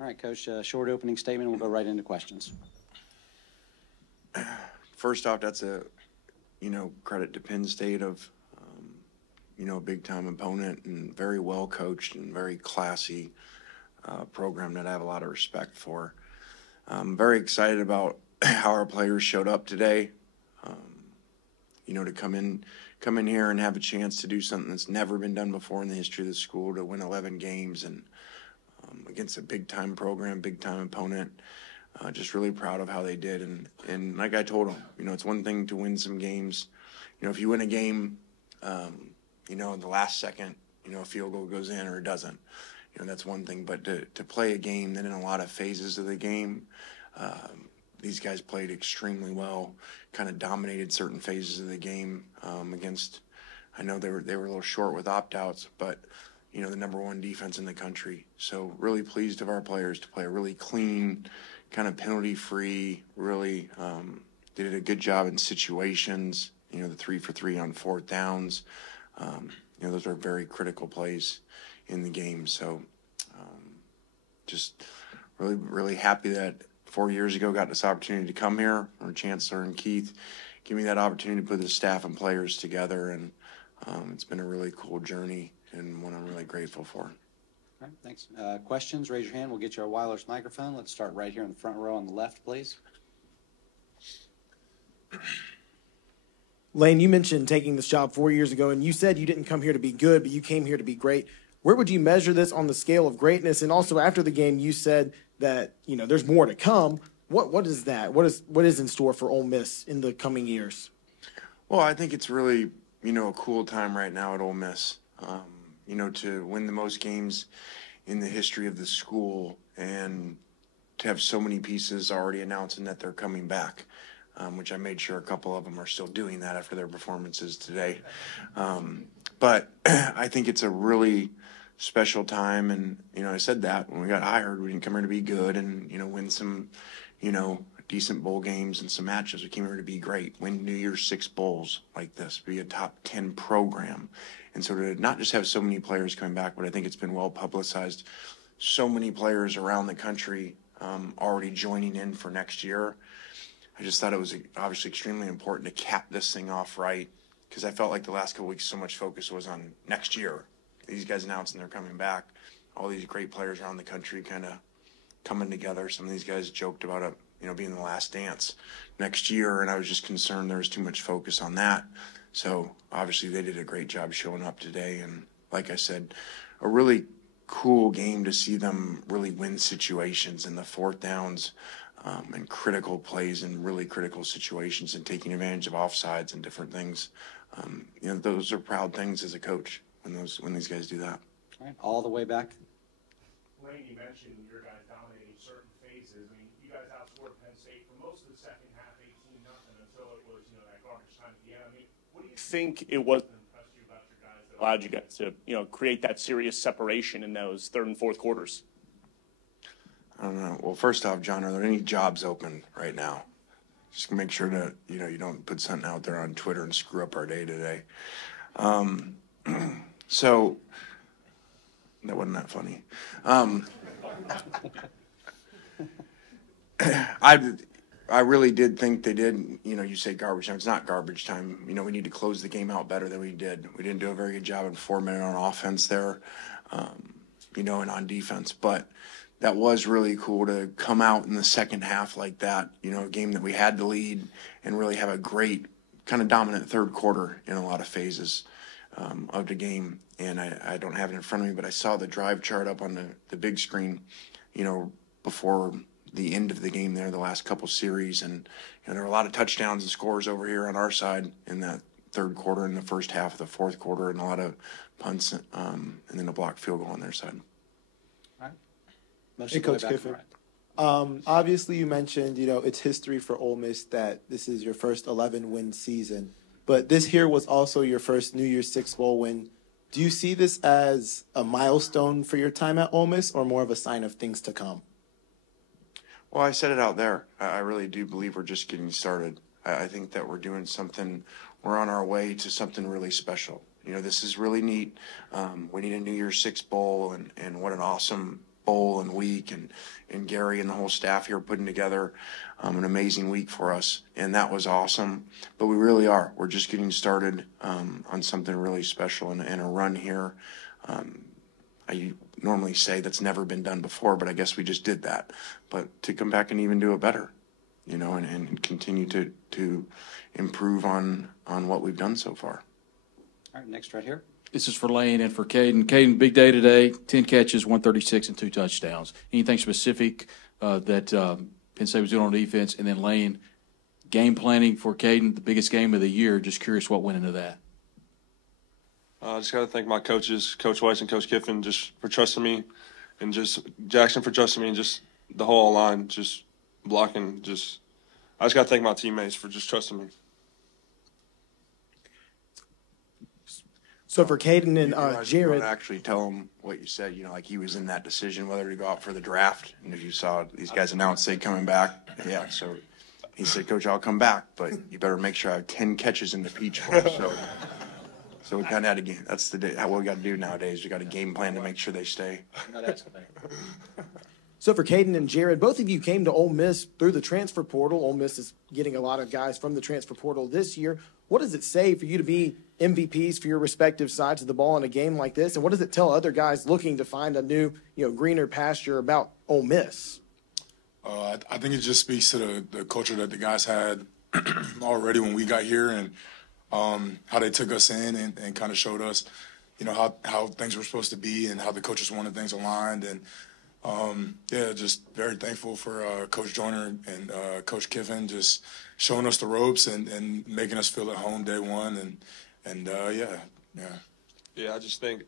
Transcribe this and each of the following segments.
All right, Coach, short opening statement. We'll go right into questions. First off, that's a, credit to Penn State of, a big-time opponent and very well coached and very classy program that I have a lot of respect for. I'm very excited about how our players showed up today. To come in here and have a chance to do something that's never been done before in the history of the school, to win 11 games and against a big-time program, big-time opponent. Just really proud of how they did. And like I told them, it's one thing to win some games. If you win a game, in the last second, a field goal goes in or it doesn't. That's one thing. But to play a game that in a lot of phases of the game, these guys played extremely well, kind of dominated certain phases of the game against, I know they were a little short with opt-outs, but, the number one defense in the country. So really pleased of our players to play a really clean, kind of penalty-free, really did a good job in situations, the 3-for-3 on fourth downs. Those are very critical plays in the game. So just really, really happy that 4 years ago got this opportunity to come here. Our Chancellor and Keith give me that opportunity to put the staff and players together, and it's been a really cool journey and one I'm really grateful for. All right, thanks. Questions, raise your hand. We'll get you our wireless microphone. Let's start right here in the front row on the left, please. Lane, you mentioned taking this job 4 years ago, and you said you didn't come here to be good, but you came here to be great. Where would you measure this on the scale of greatness? And also after the game, you said that, there's more to come. What is that? What is in store for Ole Miss in the coming years? Well, I think it's really, a cool time right now at Ole Miss. To win the most games in the history of the school and to have so many pieces already announcing that they're coming back, which I made sure a couple of them are still doing that after their performances today. But I think it's a really special time. And, I said that when we got hired, we didn't come here to be good and, win some, decent bowl games and some matches. We came here to be great, win New Year's Six bowls like this, be a top 10 program. And so to not just have so many players coming back, but I think it's been well publicized, so many players around the country already joining in for next year. I just thought it was obviously extremely important to cap this thing off right, because I felt like the last couple weeks so much focus was on next year. These guys announcing they're coming back. All these great players around the country kind of coming together. Some of these guys joked about it, being the last dance next year, and I was just concerned there was too much focus on that. So obviously they did a great job showing up today, and like I said, a really cool game to see them really win situations in the fourth downs and critical plays in really critical situations and taking advantage of offsides and different things. Those are proud things as a coach when these guys do that. All right, all the way back. Lane, you mentioned your guys dominating certain phases. I mean, you guys outscored Penn State for most of the second half, 18-0, until it was, that garbage time at the end. I mean, what do you think it was that impressed you about your guys that allowed you guys to, create that serious separation in those third and fourth quarters? I don't know. Well, first off, John, are there any jobs open right now? Just make sure that, you don't put something out there on Twitter and screw up our day today. So that wasn't that funny. I really did think they did, you say garbage time. It's not garbage time. We need to close the game out better than we did. We didn't do a very good job in 4 minutes on offense there, and on defense. But that was really cool to come out in the second half like that, a game that we had to lead and really have a great kind of dominant third quarter in a lot of phases of the game. And I don't have it in front of me, but I saw the drive chart up on the big screen, before the end of the game there, the last couple series. And there were a lot of touchdowns and scores over here on our side in that third quarter and the first half of the fourth quarter, and a lot of punts and then a blocked field goal on their side. All right. Hey, Coach Kiffin. Obviously, you mentioned, it's history for Ole Miss that this is your first 11-win season. But this here was also your first New Year's Six Bowl win. Do you see this as a milestone for your time at Ole Miss, or more of a sign of things to come? Well, I said it out there. I really do believe we're just getting started. I think that we're doing something. We're on our way to something really special. This is really neat. We need a New Year's Six Bowl, and what an awesome, bowl and week, and Gary and the whole staff here putting together an amazing week for us. And that was awesome. But we really are. We're just getting started on something really special and a run here. I normally say that's never been done before, but I guess we just did that. But to come back and even do it better, you know, and continue to improve on what we've done so far. All right, next right here. This is for Lane and for Caden. Caden, big day today, 10 catches, 136, and 2 touchdowns. Anything specific that Penn State was doing on defense? And then Lane, game planning for Caden, the biggest game of the year. Just curious what went into that. I just got to thank my coaches, Coach Weiss and Coach Kiffin, just for trusting me, and just Jaxson for trusting me, and just the whole line, just blocking. I just got to thank my teammates for just trusting me. So for Caden and You Jared, actually tell him what you said, you know, like he was in that decision whether to go out for the draft. And if you saw these guys announce they coming back, yeah, so he said, Coach, I'll come back, but you better make sure I have 10 catches in the Peach Bowl. So we kind of had a game. That's what we got to do nowadays. We got a game plan to make sure they stay. so for Caden and Jared, both of you came to Ole Miss through the transfer portal. Ole Miss is getting a lot of guys from the transfer portal this year. What does it say for you to be MVPs for your respective sides of the ball in a game like this? And what does it tell other guys looking to find a new, greener pasture about Ole Miss? I think it just speaks to the culture that the guys had already when we got here, and how they took us in and kind of showed us, how things were supposed to be and how the coaches wanted things aligned. And, just very thankful for Coach Joyner and Coach Kiffin just showing us the ropes and making us feel at home day one. Yeah, I just think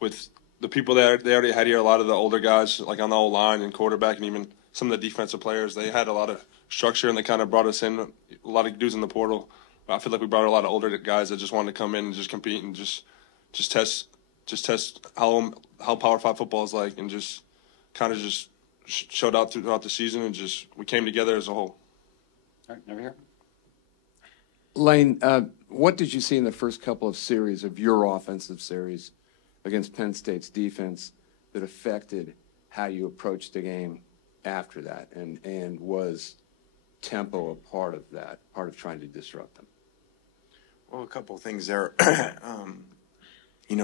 with the people that they already had here, a lot of the older guys, like on the old line and quarterback, and even some of the defensive players, they had a lot of structure, and they kind of brought us in, a lot of dudes in the portal. I feel like we brought a lot of older guys that just wanted to come in and just compete and just test how Power 5 football is like, and just kind of just showed out throughout the season, and just we came together as a whole. All right, over here. Lane, what did you see in the first couple of series of your offensive series against Penn State's defense that affected how you approached the game after that, and was tempo a part of that, part of trying to disrupt them? Well, a couple of things there.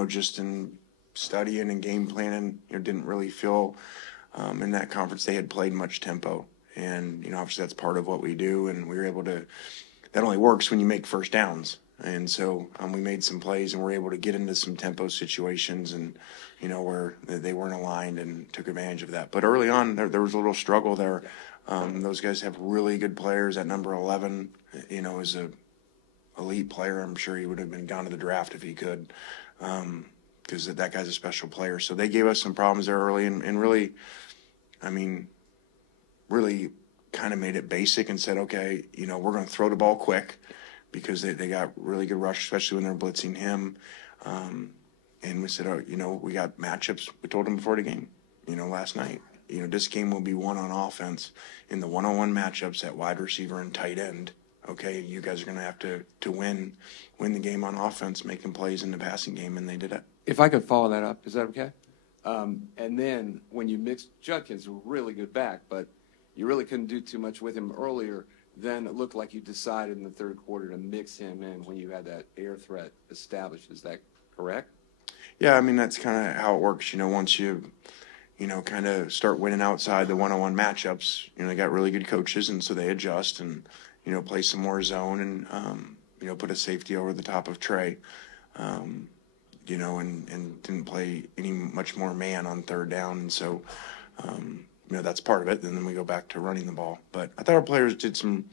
Just in studying and game planning, didn't really feel in that conference they had played much tempo. And, obviously that's part of what we do. And we were able to, that only works when you make first downs. And so we made some plays and were able to get into some tempo situations and, where they weren't aligned, and took advantage of that. But early on, there was a little struggle there. Those guys have really good players. At number 11, is a elite player. I'm sure he would have been gone to the draft if he could, because that guy's a special player. So they gave us some problems there early, and really, really kind of made it basic and said, okay, we're going to throw the ball quick, because they got really good rush, especially when they're blitzing him. And we said, we got matchups. We told them before the game, last night, this game will be won on offense in the one-on-one matchups at wide receiver and tight end. Okay, you guys are going to have to win the game on offense, making plays in the passing game, and they did it. If I could follow that up, is that okay? And then when you mixed Judkins, a really good back, but you really couldn't do too much with him earlier. Then it looked like you decided in the third quarter to mix him in when you had that air threat established. Is that correct? Yeah, that's kind of how it works. Once you, kind of start winning outside the one-on-one matchups, they got really good coaches, and so they adjust and, play some more zone and, put a safety over the top of Trey, and didn't play much more man on third down. And so, that's part of it. And then we go back to running the ball. But I thought our players did some,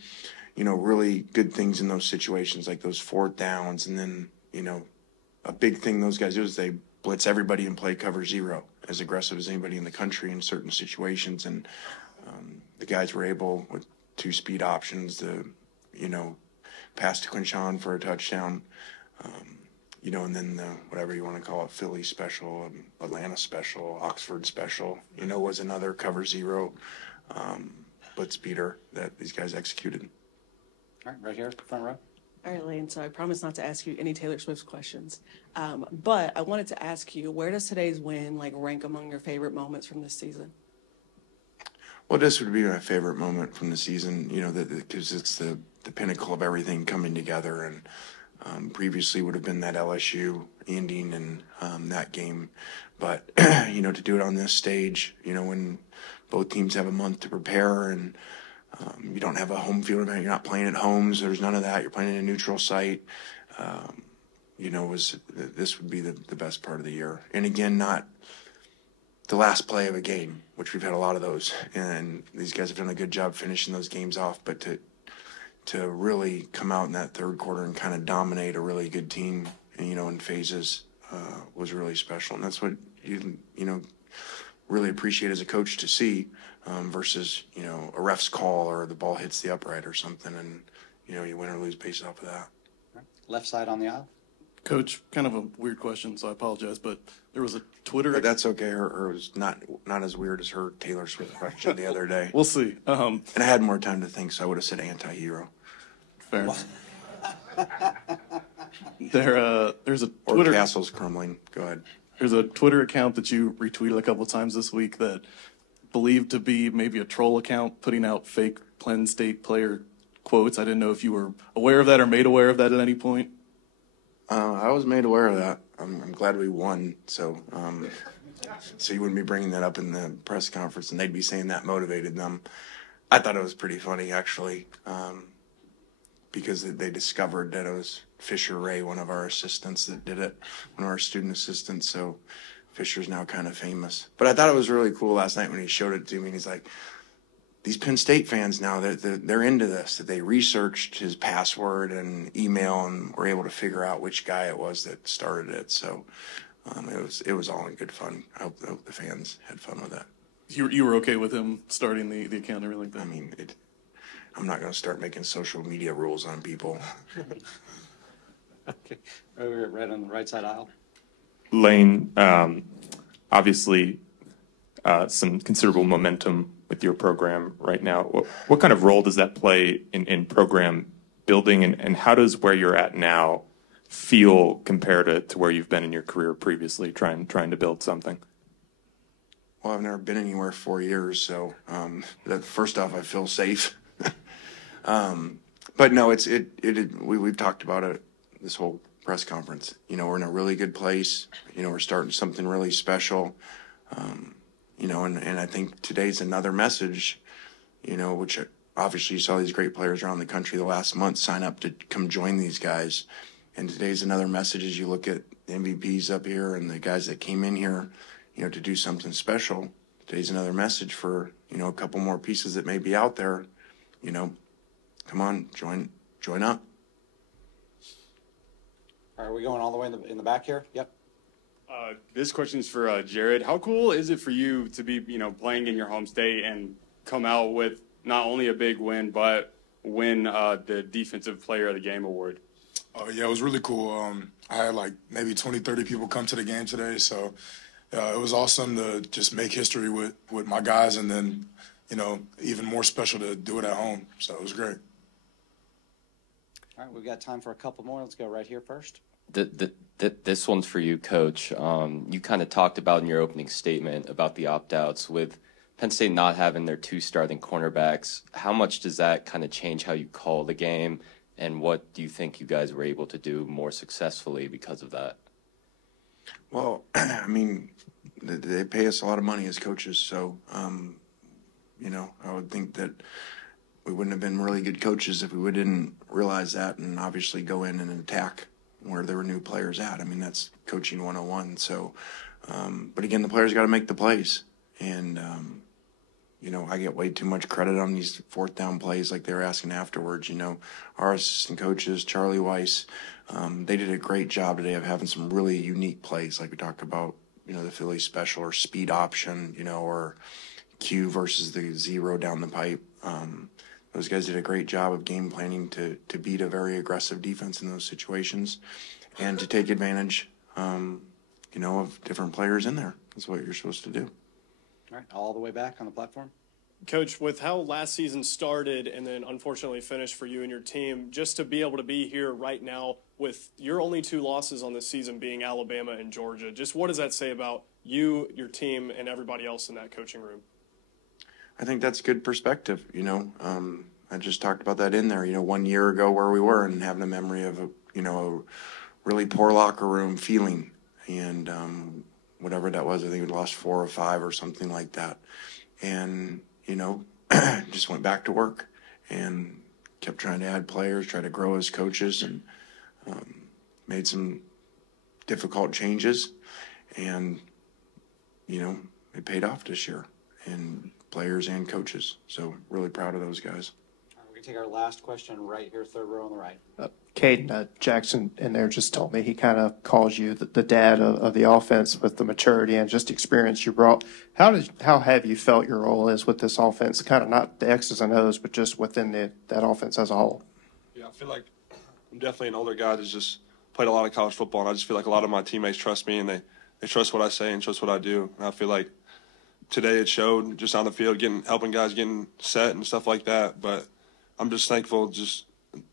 really good things in those situations, like those fourth downs. And then, a big thing those guys do is they blitz everybody and play cover zero, as aggressive as anybody in the country in certain situations. And the guys were able, with 2 speed options, to, pass to Quinshawn for a touchdown, and then whatever you want to call it, Philly special, Atlanta special, Oxford special, was another cover zero blitz beater that these guys executed. All right, right here, front row. All right, Lane, so I promise not to ask you any Taylor Swift questions. But I wanted to ask you, where does today's win rank among your favorite moments from this season? Well, this would be my favorite moment from the season, because it's the pinnacle of everything coming together. And previously would have been that LSU ending and that game. But, to do it on this stage, when both teams have a month to prepare and you don't have a home field event, you're not playing at homes, there's none of that, you're playing in a neutral site, this would be the best part of the year. And again, not the last play of a game, which we've had a lot of those, and these guys have done a good job finishing those games off, but to really come out in that third quarter and kind of dominate a really good team, in phases, was really special. And that's what you really appreciate as a coach to see, versus, a ref's call or the ball hits the upright or something, and, you win or lose based off of that. Left side on the aisle. Coach, kind of a weird question, so I apologize, but there was a Twitter. But that's okay. Her was not as weird as her Taylor Swift question the other day. We'll see. And I had more time to think, so I would have said anti-hero. Fair. There's a Twitter. Or castles crumbling. Go ahead. There's a Twitter account that you retweeted a couple of times this week that believed to be maybe a troll account putting out fake Penn State player quotes. I didn't know if you were aware of that or made aware of that at any point. I was made aware of that. I'm glad we won, so you wouldn't be bringing that up in the press conference, and they'd be saying that motivated them. I thought it was pretty funny, actually, because they discovered that it was Fisher Ray, one of our assistants, that did it, one of our student assistants, so Fisher's now kind of famous. But I thought it was really cool last night when he showed it to me, and he's like, these Penn State fans now, they're into this, that they researched his password and email and were able to figure out which guy it was that started it. So it was all in good fun. I hope the fans had fun with that. You were okay with him starting the account and everything like that? I mean, I'm not going to start making social media rules on people. Okay. Over right on the right side aisle. Lane, obviously some considerable momentum with your program right now. What kind of role does that play in program building, and how does where you're at now feel compared to where you've been in your career previously, trying to build something? Well, I've never been anywhere 4 years, so first off, I feel safe. But no, we've talked about it this whole press conference. We're in a really good place. We're starting something really special. And I think today's another message, which obviously you saw these great players around the country the last month sign up to come join these guys. And today's another message as you look at the MVPs up here and the guys that came in here, to do something special. Today's another message for, a couple more pieces that may be out there, come on, join up. Are we going all the way in the back here? Yep. This question is for Jared. How cool is it for you to be, playing in your home state and come out with not only a big win, but win the Defensive Player of the Game award? Yeah, it was really cool. I had maybe 20, 30 people come to the game today, so it was awesome to just make history with my guys, and then, even more special to do it at home. So it was great. All right, we've got time for a couple more. Let's go right here first. This one's for you, Coach. You kind of talked about in your opening statement about the opt-outs with Penn State not having their two starting cornerbacks. How much does that kind of change how you call the game, and what do you think you guys were able to do more successfully because of that? Well, I mean, they pay us a lot of money as coaches, so, I would think that we wouldn't have been really good coaches if we didn't realize that and obviously go in and attack where there were new players at. I mean, that's coaching 101. So, but again, the players got to make the plays. And, I get way too much credit on these fourth down plays like they were asking afterwards. Our assistant coaches, Charlie Weiss, they did a great job today of having some really unique plays like we talked about, the Philly special or speed option, or Q versus the zero down the pipe. Those guys did a great job of game planning to beat a very aggressive defense in those situations and to take advantage, of different players in there. That's what you're supposed to do. All right, all the way back on the platform. Coach, with how last season started and then unfortunately finished for you and your team, just to be able to be here right now with your only 2 losses on this season being Alabama and Georgia, just what does that say about you, your team, and everybody else in that coaching room? I think that's good perspective. I just talked about that in there. 1 year ago where we were and having a memory of a really poor locker room feeling, and whatever that was, I think we lost 4 or 5 or something like that, and just went back to work and kept trying to add players, try to grow as coaches, and made some difficult changes, and it paid off this year, and players and coaches. So really proud of those guys. We're going to take our last question right here, third row on the right. Caden, Jaxson in there just told me he kind of calls you the dad of the offense with the maturity and just experience you brought. How have you felt your role is with this offense? Kind of not the X's and O's, but just within that offense as a whole. Yeah, I feel like I'm definitely an older guy that's just played a lot of college football, and I just feel like a lot of my teammates trust me, and they trust what I say and trust what I do. And I feel like today it showed just on the field, helping guys getting set and stuff like that. But I'm just thankful just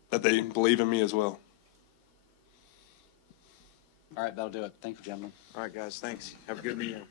that they believe in me as well. All right, that'll do it. Thank you, gentlemen. All right, guys, thanks. Have a good New Year.